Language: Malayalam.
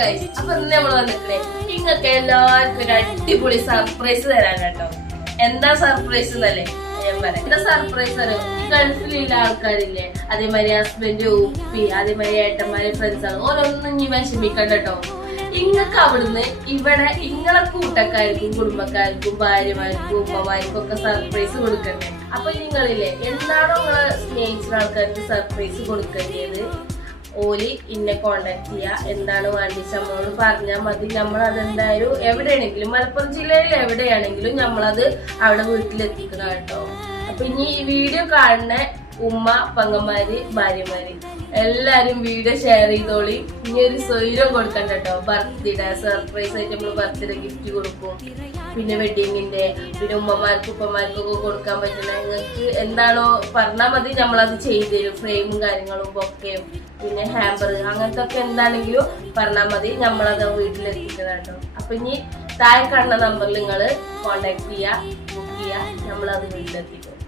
ഗൈസ്, അപ്പൊ ഇന്ന് നമ്മൾ വന്നിട്ടേ നിങ്ങൾക്ക് എല്ലാവർക്കും ഒരു അടിപൊളി സർപ്രൈസ് തരാൻ കേട്ടോ. എന്താ സർപ്രൈസ് എന്നല്ലേ ഞാൻ പറയാം. എന്താ സർപ്രൈസ് അറിയോ? ഈ ഗൾഫിലുള്ള ആൾക്കാരില്ലേ, അതേമാതിരി ഹസ്ബൻഡ്, ഉപ്പി, അതേമാതിരി ഏട്ടന്മാര്, ഫ്രണ്ട്സാണ്, ഓരോന്നും ഇനി വിഷമിക്കണ്ട കേട്ടോ. ഇങ്ങക്ക് അവിടുന്ന് ഇവിടെ ഇങ്ങളെ കൂട്ടക്കാർക്കും കുടുംബക്കാർക്കും ഭാര്യമാർക്കും ഉമ്മമാർക്കും ഒക്കെ സർപ്രൈസ് കൊടുക്കണ്ടേ. അപ്പൊ നിങ്ങളില്ലേ എന്താണോ നിങ്ങളെ സ്നേഹിച്ച ആൾക്കാർക്ക് സർപ്രൈസ് കൊടുക്കേണ്ടത്, ഓലി ഇന്നെ കോണ്ടാക്ട് ചെയ്യാ, എന്താണ് വേണ്ടിച്ച നമ്മളോട് പറഞ്ഞാൽ മതി. നമ്മളതെന്തായാലും എവിടെയാണെങ്കിലും മലപ്പുറം ജില്ലയിൽ എവിടെയാണെങ്കിലും നമ്മളത് അവിടെ വീട്ടിലെത്തിക്കണം കേട്ടോ. അപ്പൊ ഇനി ഈ വീഡിയോ കാണുന്ന ഉമ്മ, പെങ്ങന്മാര്, ഭാര്യമാര് എല്ലാരും വീഡിയോ ഷെയർ ചെയ്തോളി. ഇനി ഒരു സ്വൈരം കൊടുക്കണ്ട കേട്ടോ. ബർത്ത്ഡേ സർപ്രൈസ് ആയിട്ട് നമ്മള് ബർത്ത്ഡേ ഗിഫ്റ്റ് കൊടുക്കും, പിന്നെ വെഡിങ്ങിന്റെ, പിന്നെ ഉമ്മമാർക്കും ഉപ്പമാർക്കും ഒക്കെ കൊടുക്കാൻ പറ്റുന്ന നിങ്ങൾക്ക് എന്താണോ പറഞ്ഞാൽ മതി, നമ്മളത് ചെയ്തു തരും. ഫ്രെയിമും കാര്യങ്ങളും ബൊക്കയും പിന്നെ ഹാമ്പർ അങ്ങനത്തെ ഒക്കെ എന്താണെങ്കിലും പറഞ്ഞാൽ മതി, നമ്മളത് വീട്ടിലെത്തിക്കണം കേട്ടോ. അപ്പൊ ഇനി താഴെ കാണുന്ന നമ്പറിൽ നിങ്ങൾ കോണ്ടാക്ട് ചെയ്യാ, ബുക്ക് ചെയ്യാ, നമ്മളത് വീട്ടിലെത്തിക്കും.